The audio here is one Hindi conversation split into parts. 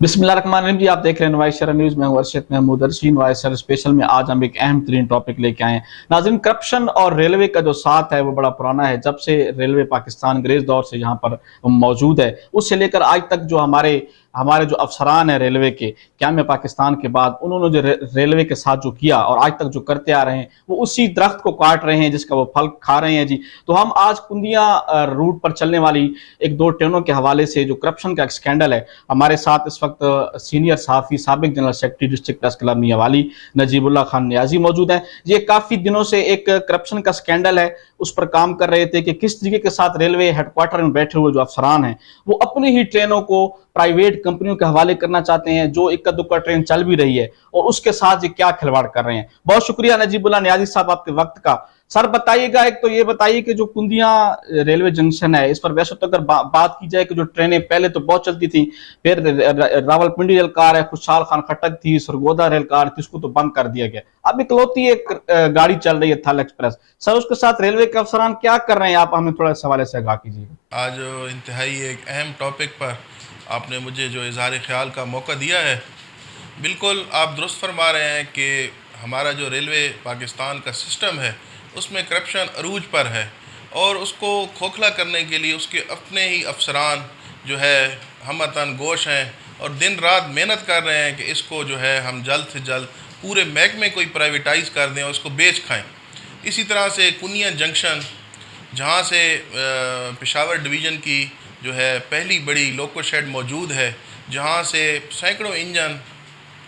बिस्मिल्लाहिर्रहमानिर्रहीम जी, आप देख रहे हैं नवाइशरा न्यूज़। मैं हूं अरशद महमूद अर्शी। नवाइशरा स्पेशल में आज हम एक अहम तरीन टॉपिक लेके आए हैं। नाज़रीन, करप्शन और रेलवे का जो साथ है वो बड़ा पुराना है। जब से रेलवे पाकिस्तान अंग्रेज दौर से यहाँ पर मौजूद है, उससे लेकर आज तक जो हमारे हमारे जो अफसरान हैं रेलवे के, क़याम पाकिस्तान के बाद उन्होंने जो रेलवे के साथ जो किया और आज तक जो करते आ रहे हैं, वो उसी दरख्त को काट रहे हैं जिसका वो फल खा रहे हैं जी। तो हम आज कुंदिया रूट पर चलने वाली एक दो ट्रेनों के हवाले से जो करप्शन का एक स्कैंडल है, हमारे साथ इस वक्त सीनियर सहाफ़ी साबिक general secretary district press club Mianwali Najibullah Khan Niazi मौजूद हैं। ये काफ़ी दिनों से एक करप्शन का स्कैंडल है, उस पर काम कर रहे थे कि किस तरीके के साथ रेलवे हेडक्वार्टर में बैठे हुए जो अफसरान हैं वो अपनी ही ट्रेनों को प्राइवेट कंपनियों के हवाले करना चाहते हैं, जो इक्का दुक्का ट्रेन चल भी रही है, और उसके साथ ये क्या खिलवाड़ कर रहे हैं। बहुत शुक्रिया नजीबुल्लाह नियाजी साहब आपके वक्त का। सर बताइएगा, एक तो ये बताइए कि जो कुंदिया रेलवे जंक्शन है, इस पर वैसे तो अगर बात की जाए कि जो ट्रेनें पहले तो बहुत चलती थी, फिर रावलपिंडी रेल कार है, खुशहाल खान खटक थी, सरगोदा रेल कार थी, उसको तो बंद कर दिया गया। अब इकलौती एक गाड़ी चल रही है थल एक्सप्रेस। सर उसके साथ रेलवे के अफसरान क्या कर रहे हैं, आप हमें थोड़ा इस हवाले से आगाह कीजिएगा। आज इंतहाई एक अहम टॉपिक पर आपने मुझे जो इज़हार ख्याल का मौका दिया है, बिल्कुल आप दुरुस्त फरमा रहे हैं कि हमारा जो रेलवे पाकिस्तान का सिस्टम है उसमें करप्शन अरूज पर है, और उसको खोखला करने के लिए उसके अपने ही अफसरान जो है हमतन गोश हैं और दिन रात मेहनत कर रहे हैं कि इसको जो है हम जल्द से जल्द पूरे महकमे को ही प्राइवेटाइज़ कर दें और उसको बेच खाएं। इसी तरह से कुनिया जंक्शन, जहाँ से पेशावर डिवीज़न की जो है पहली बड़ी लोको शेड मौजूद है, जहाँ से सैकड़ों इंजन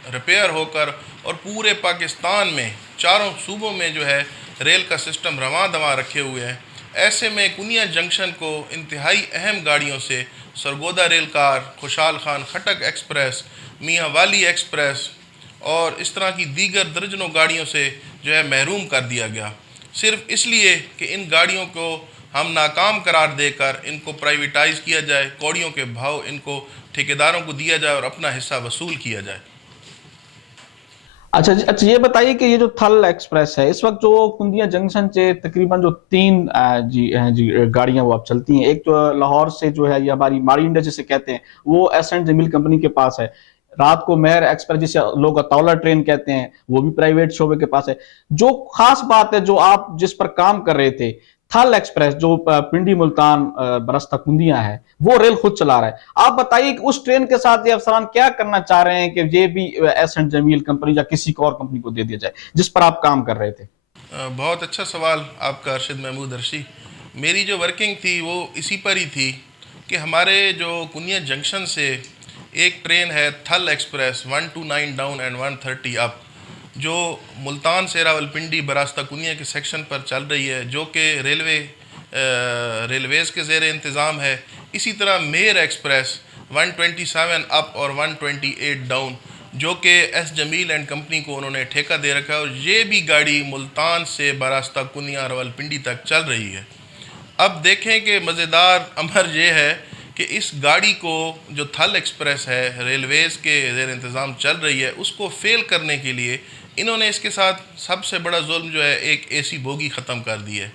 रिपेयर होकर और पूरे पाकिस्तान में चारों सूबों में जो है रेल का सिस्टम रवां दवां रखे हुए हैं, ऐसे में कुनिया जंक्शन को इंतहाई अहम गाड़ियों से सरगोदा रेल कार, खुशहाल खान खटक एक्सप्रेस, मियांवाली एक्सप्रेस और इस तरह की दीगर दर्जनों गाड़ियों से जो है महरूम कर दिया गया, सिर्फ इसलिए कि इन गाड़ियों को हम नाकाम करार देकर इनको प्राइवेटाइज़ किया जाए, कौड़ियों के भाव इनको ठेकेदारों को दिया जाए और अपना हिस्सा वसूल किया जाए। अच्छा जी, अच्छा ये बताइए कि ये जो थल एक्सप्रेस है, इस वक्त जो कुंदिया जंक्शन से तकरीबन जो तीन गाड़ियां वो अब चलती हैं। एक तो लाहौर से जो है, ये हमारी माड़ी इंडिया जिसे कहते हैं, वो एस एंड जमील कंपनी के पास है। रात को मेहर एक्सप्रेस जिसे लोग अतौला ट्रेन कहते हैं, वो भी प्राइवेट शोबे के पास है। जो खास बात है, जो आप जिस पर काम कर रहे थे, थल एक्सप्रेस जो पिंडी मुल्तान बरस्ता कुंदिया है, वो रेल खुद चला रहा है। आप बताइए कि उस ट्रेन के साथ ये अफसरान क्या करना चाह रहे हैं कि ये भी एस एंड जमील कंपनी या किसी और कंपनी को दे दिया जाए जिस पर आप काम कर रहे थे। बहुत अच्छा सवाल आपका अरशद महमूद अर्शी। मेरी जो वर्किंग थी वो इसी पर ही थी कि हमारे जो कुनिया जंक्शन से एक ट्रेन है थल एक्सप्रेस 129 डाउन एंड 130 अप, जो मुल्तान से रावलपिंडी बरास्ता कुनिया के सेक्शन पर चल रही है, जो कि रेलवेज़ के ज़ेर इंतज़ाम है। इसी तरह मेर एक्सप्रेस 127 अप और 128 डाउन, जो कि एस जमील एंड कंपनी को उन्होंने ठेका दे रखा है, और ये भी गाड़ी मुल्तान से बरास्ता कुनिया रावलपिंडी तक चल रही है। अब देखें कि मज़ेदार अमर ये है कि इस गाड़ी को जो थल एक्सप्रेस है रेलवेज़ के ज़ेर इंतज़ाम चल रही है, उसको फेल करने के लिए इन्होंने इसके साथ सबसे बड़ा जुल्म जो है एक एसी बोगी ख़त्म कर दी है।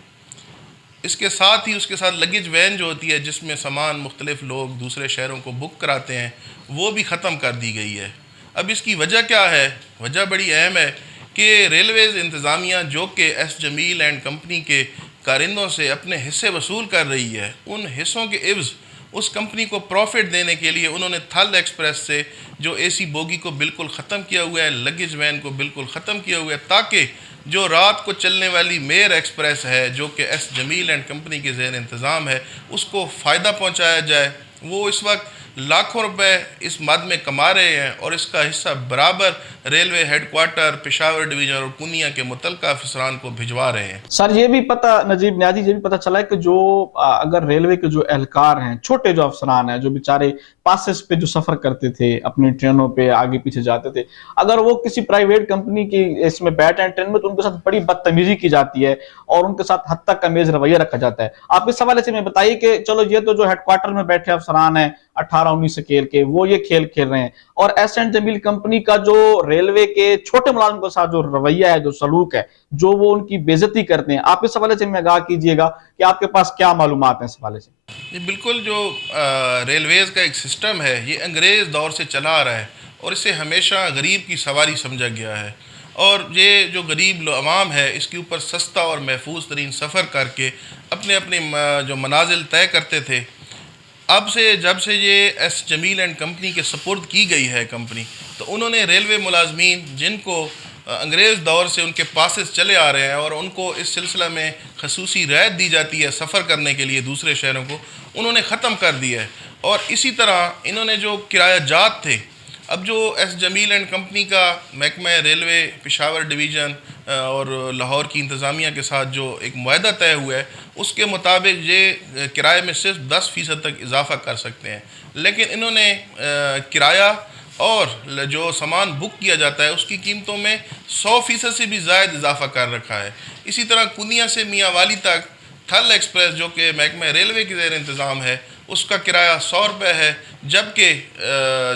इसके साथ ही उसके साथ लगेज वैन जो होती है जिसमें सामान मुख्तलिफ लोग दूसरे शहरों को बुक कराते हैं, वो भी ख़त्म कर दी गई है। अब इसकी वजह क्या है? वजह बड़ी अहम है कि रेलवेज़ इंतज़ामिया जो कि एस जमील एंड कंपनी के कारिंदों से अपने हिस्से वसूल कर रही है, उन हिस्सों के इव्ज़ उस कंपनी को प्रॉफिट देने के लिए उन्होंने थल एक्सप्रेस से जो एसी बोगी को बिल्कुल ख़त्म किया हुआ है, लगेज वैन को बिल्कुल ख़त्म किया हुआ है, ताकि जो रात को चलने वाली मेर एक्सप्रेस है जो कि एस जमील एंड कंपनी के ज़ेर इंतज़ाम है, उसको फ़ायदा पहुंचाया जाए। वो इस वक्त लाखों रुपए इस मद में कमा रहे हैं और इसका हिस्सा बराबर रेलवे हेडक्वार्टर, पेशावर डिवीज़न और कुनिया के मुतल्लिक़ अफसरान को भिजवा रहे हैं। सर ये भी पता, नजीब नियाजी, ये भी पता चला है कि जो अगर रेलवे के जो एहलकार हैं, छोटे जो अफसरान हैं, जो बेचारे पासेस पे जो सफर करते थे, अपनी ट्रेनों पे आगे पीछे जाते थे, अगर वो किसी प्राइवेट कंपनी की इसमें बैठे हैं ट्रेन में, तो उनके साथ बड़ी बदतमीजी की जाती है और उनके साथ हद तक का मेज रवैया रखा जाता है। आप इस हवाले से मैं बताइए कि चलो ये तो जो हेडक्वार्टर में बैठे अफसरान हैं 18-19 से खेल के वो ये खेल खेल रहे हैं। और एस एंड जमील कंपनी का जो रेलवे के छोटे मुलाजिम के साथ जो रवैया है, जो सलूक है, जो वो उनकी बेइज्जती करते हैं, आप इस हवाले से मैं आगाह कीजिएगा कि आपके पास क्या मालूमात है इस हवाले से। ये बिल्कुल जो रेलवेज़ का एक सिस्टम है ये अंग्रेज़ दौर से चला आ रहा है और इसे हमेशा गरीब की सवारी समझा गया है। और ये जो गरीब अवाम है इसके ऊपर सस्ता और महफूज तरीन सफ़र करके अपने अपने जो मनाजिल तय करते थे। अब से जब से ये एस जमील एंड कंपनी के सपुर्द की गई है कंपनी, तो उन्होंने रेलवे मुलाजमीन जिनको अंग्रेज़ दौर से उनके पासेस चले आ रहे हैं और उनको इस सिलसिला में खसूसी रियायत दी जाती है सफ़र करने के लिए दूसरे शहरों को, उन्होंने ख़त्म कर दिया है। और इसी तरह इन्होंने जो किराया जात थे, अब जो एस जमील एंड कंपनी का महकमा रेलवे पेशावर डिवीज़न और लाहौर की इंतज़ामिया के साथ जो एक मुआहदा तय हुआ है उसके मुताबिक ये किराए में सिर्फ 10% तक इजाफ़ा कर सकते हैं। लेकिन इन्होंने किराया और जो सामान बुक किया जाता है उसकी कीमतों में 100% से भी ज़्यादा इजाफ़ा कर रखा है। इसी तरह कुनिया से मियांवाली तक थल एक्सप्रेस जो कि महकमा रेलवे के ज़ेर इंतज़ाम है उसका किराया 100 रुपये है, जबकि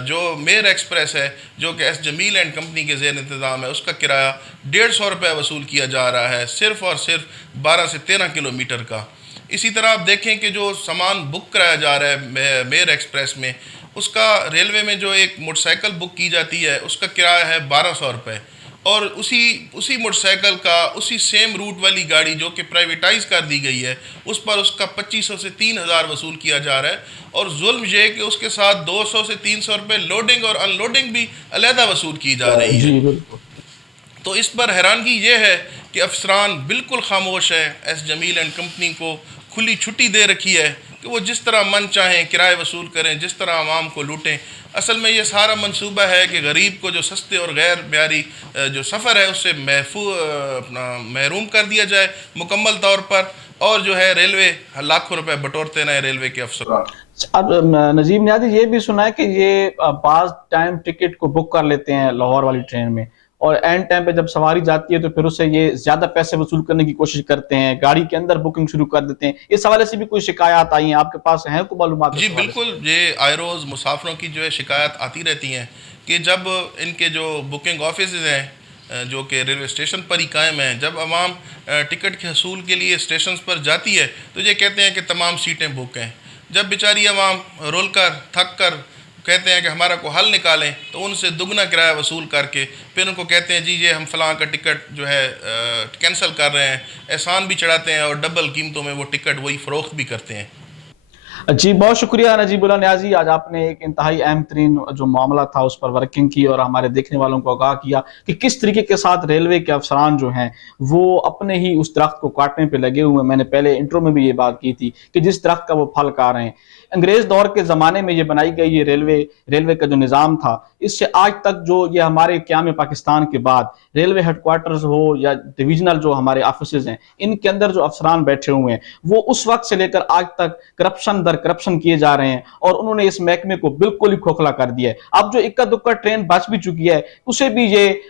जो मेर एक्सप्रेस है जो कि एस जमील एंड कंपनी के ज़ेर इंतज़ाम है उसका किराया 150 रुपये वसूल किया जा रहा है, सिर्फ़ और सिर्फ 12 से 13 किलोमीटर का। इसी तरह आप देखें कि जो सामान बुक कराया जा रहा है मेर एक्सप्रेस में, उसका रेलवे में जो एक मोटरसाइकिल बुक की जाती है उसका किराया है 1200 रुपये, और उसी मोटरसाइकिल का उसी सेम रूट वाली गाड़ी जो कि प्राइवेटाइज कर दी गई है उस पर उसका 2500 से 3000 वसूल किया जा रहा है। और जुल्म ये कि उसके साथ 200 से 300 रुपये लोडिंग और अनलोडिंग भी अलहदा वसूल की जा रही है। तो इस पर हैरानगी ये है कि अफसरान बिल्कुल खामोश है। एस जमील एंड कंपनी को खुली छुट्टी दे रखी है कि वो जिस तरह मन चाहें किराए वसूल करें, जिस तरह आवाम को लूटें। असल में ये सारा मंसूबा है कि गरीब को जो सस्ते और गैर म्यारी जो सफ़र है उससे महरूम कर दिया जाए मुकम्मल तौर पर, और जो है रेलवे लाखों रुपए बटोरते रहे रेलवे के अफसर। अब नजीब नियाज़ी ये भी सुना है कि ये बाज़ टाइम टिकट को बुक कर लेते हैं लाहौर वाली ट्रेन में, और एंड टाइम पे जब सवारी जाती है तो फिर उससे ये ज्यादा पैसे वसूल करने की कोशिश करते हैं, गाड़ी के अंदर बुकिंग शुरू कर देते हैं। इस हवाले से भी कोई शिकायत आई है, आपके पास है कोई मालूमात? जी बिल्कुल, ये आए रोज़ मुसाफिरों की जो है शिकायत आती रहती हैं कि जब इनके जो बुकिंग ऑफिस हैं जो कि रेलवे स्टेशन पर ही कायम हैं, जब आवाम टिकट के हसूल के लिए स्टेशन पर जाती है तो ये कहते हैं कि तमाम सीटें बुक हैं। जब बेचारी आवाम रोल कर थक कर कहते हैं कि हमारा को हल निकालें तो उनसे दुगना किराया वसूल करके फिर उनको कहते हैं जी ये हम फलां का टिकट जो है कैंसिल कर रहे हैं, एहसान भी चढ़ाते हैं और डबल कीमतों में वो टिकट वही फ़रोख्त भी करते हैं। जी बहुत शुक्रिया नजीबुल्लाह नियाज़ी, आज आपने एक इंतहाई अहम तरीन जो मामला था उस पर वर्किंग की और हमारे देखने वालों को आगाह किया कि किस तरीके के साथ रेलवे के अफसरान जो हैं वो अपने ही उस दरख्त को काटने पे लगे हुए हैं। मैंने पहले इंट्रो में भी ये बात की थी कि जिस दरख्त का वो फल खा रहे हैं, अंग्रेज दौर के ज़माने में ये बनाई गई ये रेलवे का जो निज़ाम था, इससे आज तक जो ये हमारे क़याम पाकिस्तान के बाद रेलवे हेडक्वार्टर्स हो या डिविजनल जो हमारे ऑफिसेज हैं, इनके अंदर जो अफसरान बैठे हुए हैं वो उस वक्त से लेकर आज तक करप्शन दर करप्शन किए जा रहे हैं और उन्होंने इस महकमे को बिल्कुल ही खोखला कर दिया है। अब जो इक्का दुक्का ट्रेन बच भी चुकी है उसे भी ये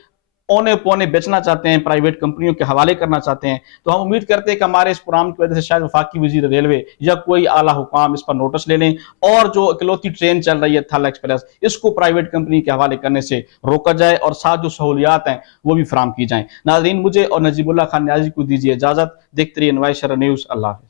औने पौने बेचना चाहते हैं, प्राइवेट कंपनियों के हवाले करना चाहते हैं। तो हम उम्मीद करते हैं कि हमारे इस प्रोग्राम की वजह से शायद वफाकी वजीर रेलवे या कोई आला हुकाम इस पर नोटिस ले लें और जो इकलौती ट्रेन चल रही है थल एक्सप्रेस, इसको प्राइवेट कंपनी के हवाले करने से रोका जाए और साथ जो सहूलियात हैं वो भी फराम की जाएं। नाज़रीन, मुझे और नजीबुल्लाह खान नियाज़ी को दीजिए इजाजत। देखते रहिए नवाइशर न्यूज़। अल्लाह हाफ़िज़।